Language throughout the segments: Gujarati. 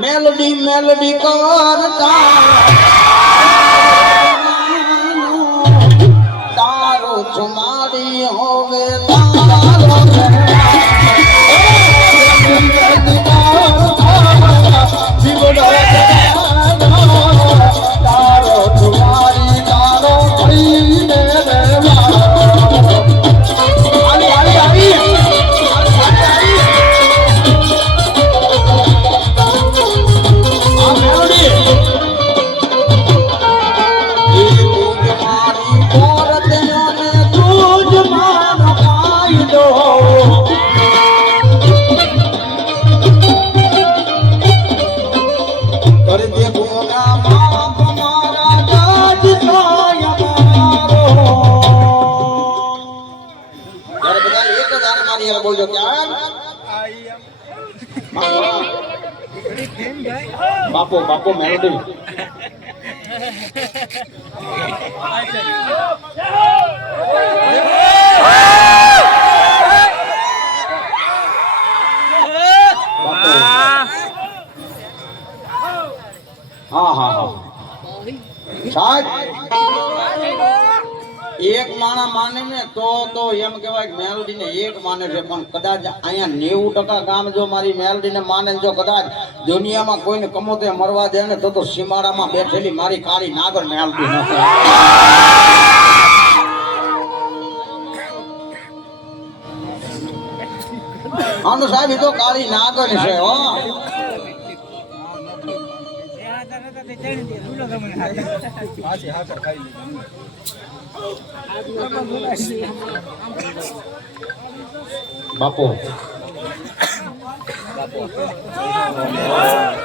મેલડી મેલડી કરતા તારો છુમાડી હોવે તારો તારો છુમાડી તારો ભઈને બોલજો ક્યાં બાપો બાપો મેલોડી હા હા હા સાહેબ એક માણા માને ને તો એમ કહેવાય મેલડી ને એક માને છે પણ કદાચ અહીંયા 90% ગામ જો મારી મેલડી ને માને જો કદાચ દુનિયામાં કોઈને કમોતે મરવા દે ને તો સીમાડામાં બેઠેલી મારી કાળી નાગર મેલડી નથી આનો સાહેબ એ તો કાળી નાગર છે હો બાપો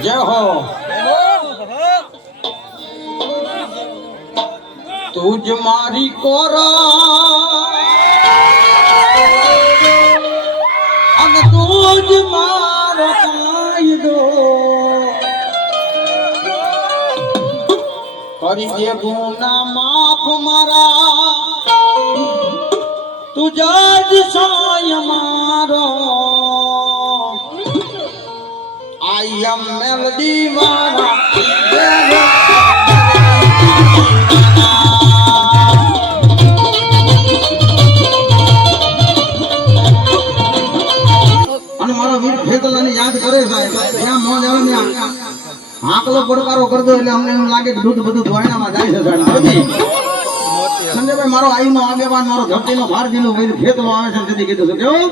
જય હો તુજ મારી કોરા અને તુજ મારો કાયદો કરી દે ગુના માફ મારા તુજા જ સોય મારો આઈ એમ મેલડી વાળા અને મારો વીર ફેતલાને યાદ કરે સાહેબ ત્યાં મોજ આવે ને આકલો પડકારો કરતો એટલે અમને એમ લાગે કે દૂધ બધું ધોયણામાં જાય છે સાહેબ સંજયભાઈ મારો આયુનો આગેવાન મારો ધરતીનો ભારતીનો વીર ફેતલો આવે છે તેથી કીધું છે કેવું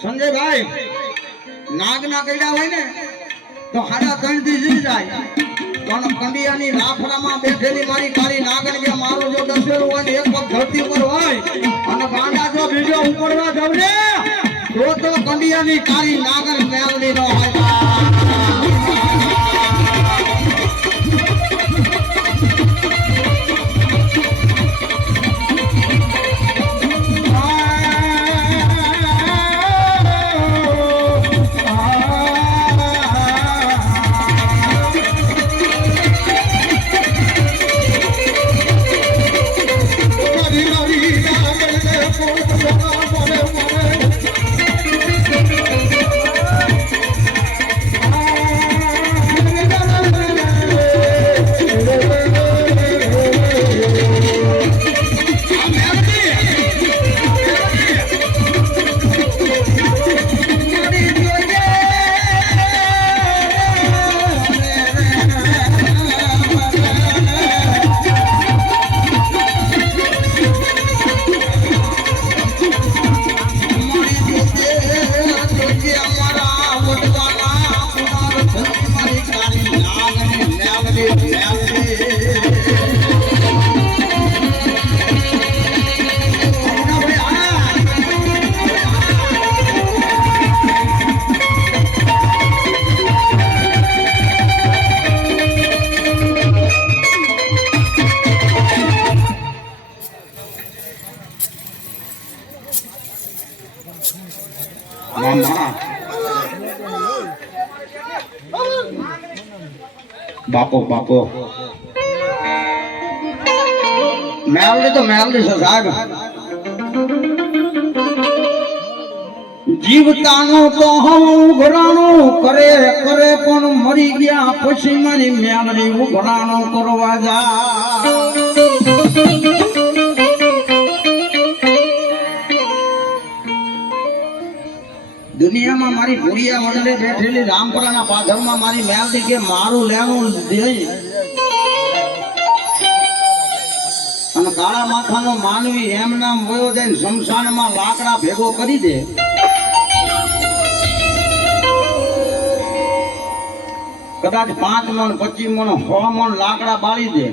સંજયભાઈ નાગ ના કઈડા હોય ને તો હાડા 3 દી જીવી જાય પણ કંડિયાની રાફડામાં બેઠેલી મારી કાળી નાગણ કે મારું જો દસેલું હોય ને એક પગ ધરતી ઉપર હોય અને ગાંડા જો બીજો ઉપરવા જાવ ને તો કંડિયાની કાળી નાગણ મેલડી નો હોય બાપો બાપો મેલડી તો મેલડી છે સાહેબ જીવતાનો તો હમ ઉઘરાણું કરે કરે પણ મરી ગયા પછી મારી મેલડી ઉઘરાણું કરવા જા દુનિયામાં મારી ભૂરિયા મંડળે બેઠેલી રામપરાના પાછળમાં મારી મેલડી કે મારું લેણું દઈ અને કાળા માથાનો માનવી એમ નામ વયો જાય શમશાનમાં લાકડા ભેગો કરી દે કદાચ 5 મણ 25 મણ 100 મણ લાકડા બાળી દે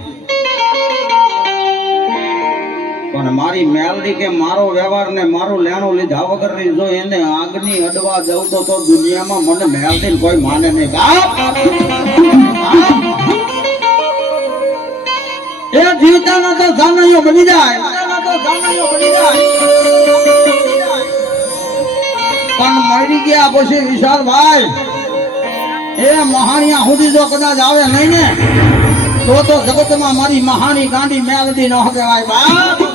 પણ મારી મેલડી કે મારો વ્યવહાર ને મારું લેણું લીધા વગર ની જો એને આગની અડવા જવું તો દુનિયામાં મને મેલડી કોઈ માને નહીં એ જીવતાનો તો જાનૈયો બની જાય પણ મરી ગયા પછી વિશાલભાઈ એ મહાણિયા સુધી જો કદાચ આવે નહીં ને તો જગતમાં મારી મહાની ગાંડી મેલડી ન કહેવાય બાપ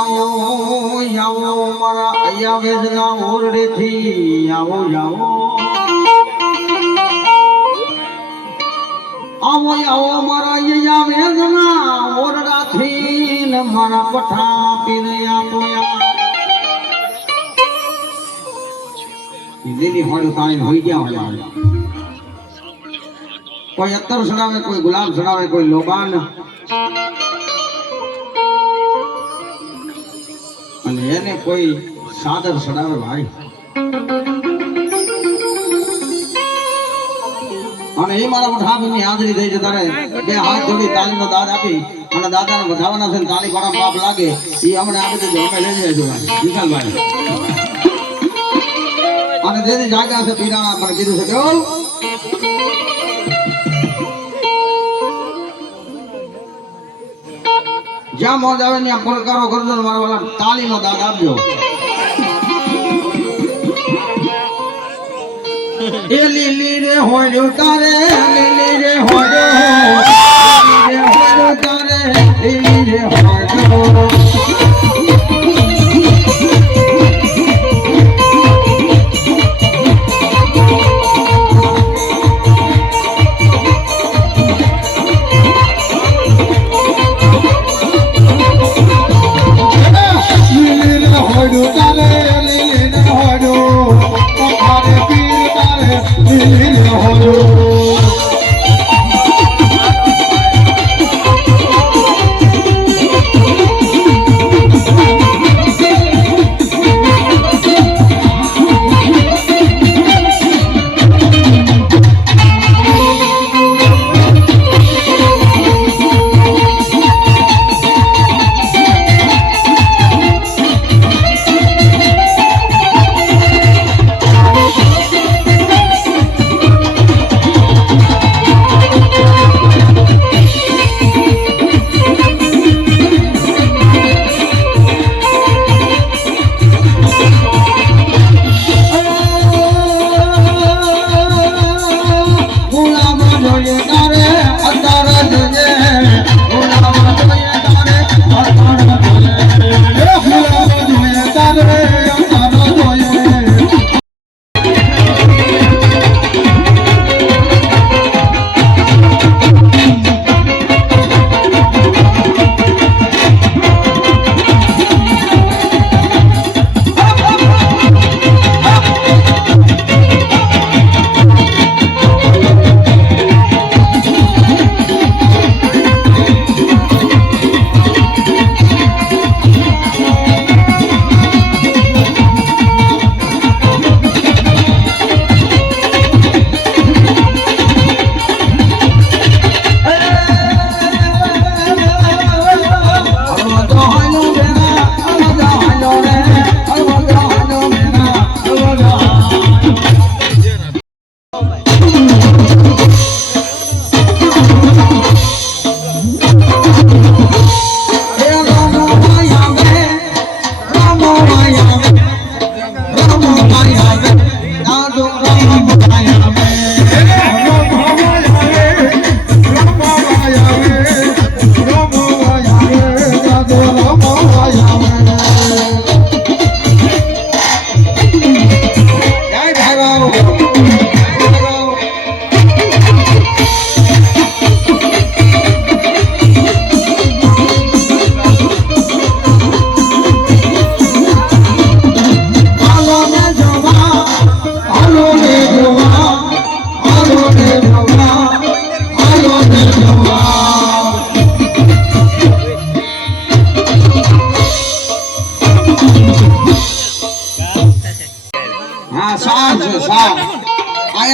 આવો આવો મારા અહીંયા વેદના ઓરડેથી આવો આવો આવો આવો મારા અહીંયા વેદના ઓરડાથી ને મારા પઠા પીને આપો દીદી હોડું તાણી હોઈ ગયા હોય કોઈ અત્તર ચડાવે કોઈ ગુલાબ ચડાવે કોઈ લોબાન અને એને કોઈ સાદર ચડાવે ભાઈ અને એ મારા વઢાની હાજરી થઈ છે તારે બે હાથ જોડી તાલીનો દાદ આપી અને દાદાને વધાવવાના છે તાલી પાડા પાપ લાગે એ અમને આપી દેજો અમે લઈ જઈશું ભાઈ વિશાલભાઈ અને જેની જાગ્યા છે પીરાણા પણ કીધું છે કેવું જ્યાં મોજ આવે ત્યાં પડકારો કરજો ને મારા વાળા તાલીનો દાદ આપજો એ લીલી રે હોય તારે લીલી રે હોય તારે લીલી રે હોય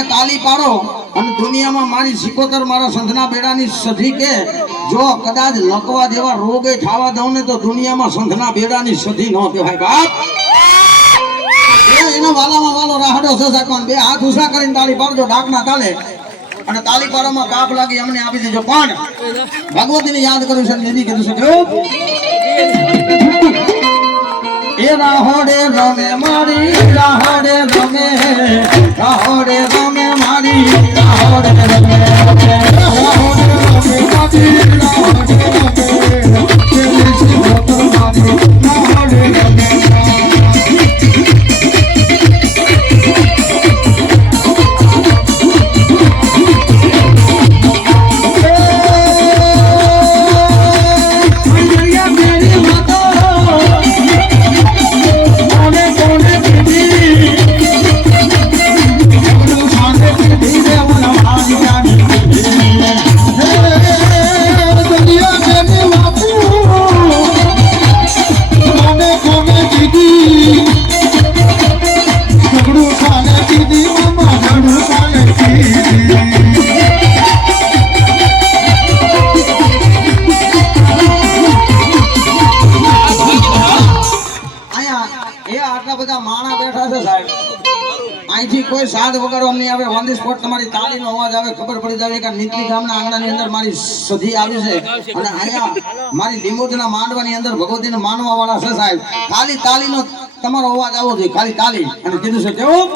તાલી પાડો અને દુનિયામાં મારી સિકોતર મારા સંતના બેડાની સધી કે જો કદાચ લકવા જેવા રોગે થવા દઉં ને તો દુનિયામાં સંતના બેડાની સધી ન કહેવાય બાપ એનો વાલામાં વાલો રાહડો છે સાકવાન બે હાથ ઊંચા કરીને તાલી પાડજો ડાકના તાલે અને તાલી પાડવામાં કાપ લાગી અમને આપી દેજો પણ ભગવતીને યાદ કર્યું છે દીદી કીધું છે એ રાહોડે રમે મારી રાહોડે રમે મારી રાહોડે રમે રાહોડે રમે મારી રાહોડે રમે બધા માણા બેઠા છે સાહેબ અહીંથી કોઈ સાદ વગર અમને આવે ઓન ધી સ્પોટ તમારી તાળીનો અવાજ આવે ખબર પડી જાય કે નીચલી ગામના આંગણાની અંદર મારી સધી આવી છે અને અહીંયા મારી લીંબોદના માંડવાની અંદર ભગવતીને માનવા વાળા છે સાહેબ ખાલી તાળીનો તમારો અવાજ આવો જોઈએ ખાલી તાળી અને કીધું છે કેવું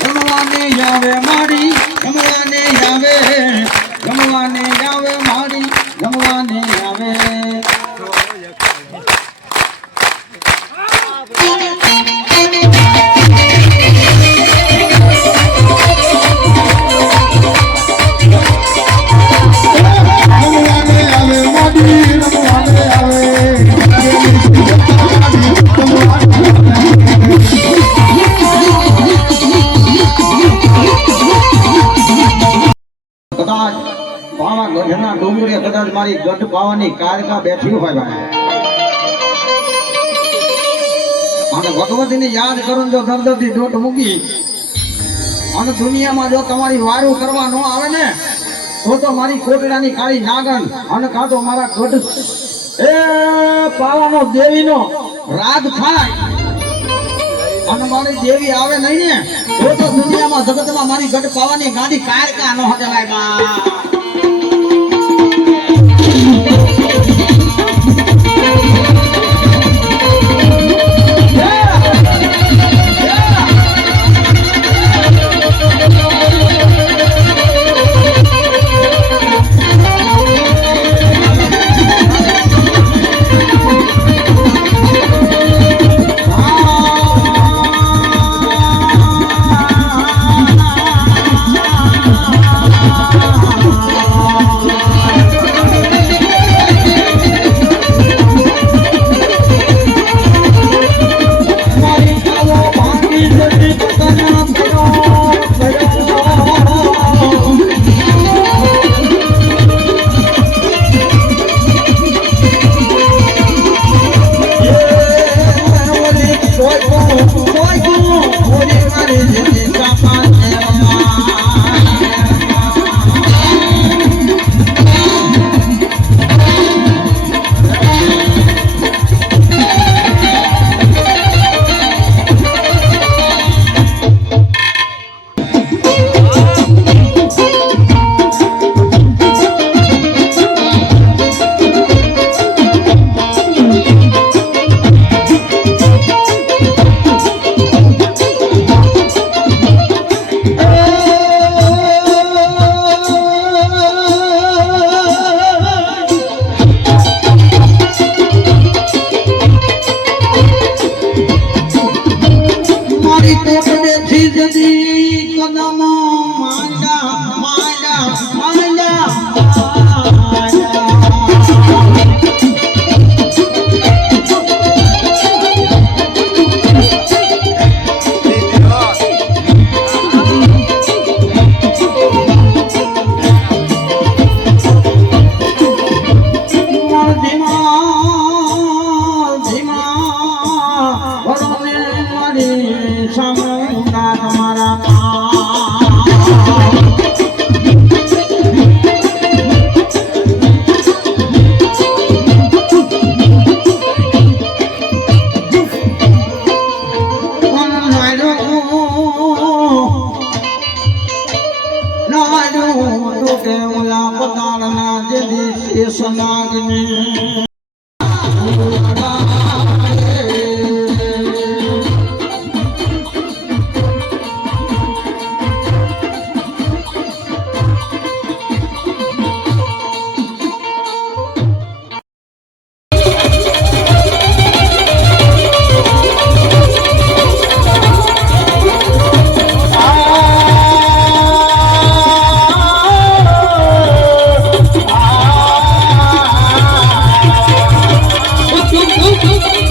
જમવાને આવે મારી જમવાને આવે જમવાને આવે મારી જમવાને આવે કદાચ મારી ગઢ પાવાની કારકા બેઠી હોય ભાઈ અને ભગવતીને યાદ કરું જો દર્દથી દોટ મૂકી અને દુનિયામાં જો તમારી વારું કરવા ન આવે ને તો મારી કોટડાની કાળી નાગન અને કાં તો મારા ગઢ એ પાવાનો દેવીનો રાગ થાય અને મારી દેવી આવે નહીં ને તો દુનિયામાં જગતમાં મારી ગઢ પાવાની ગાડી કારકા ન હટે ભાઈ સમાગને Woo!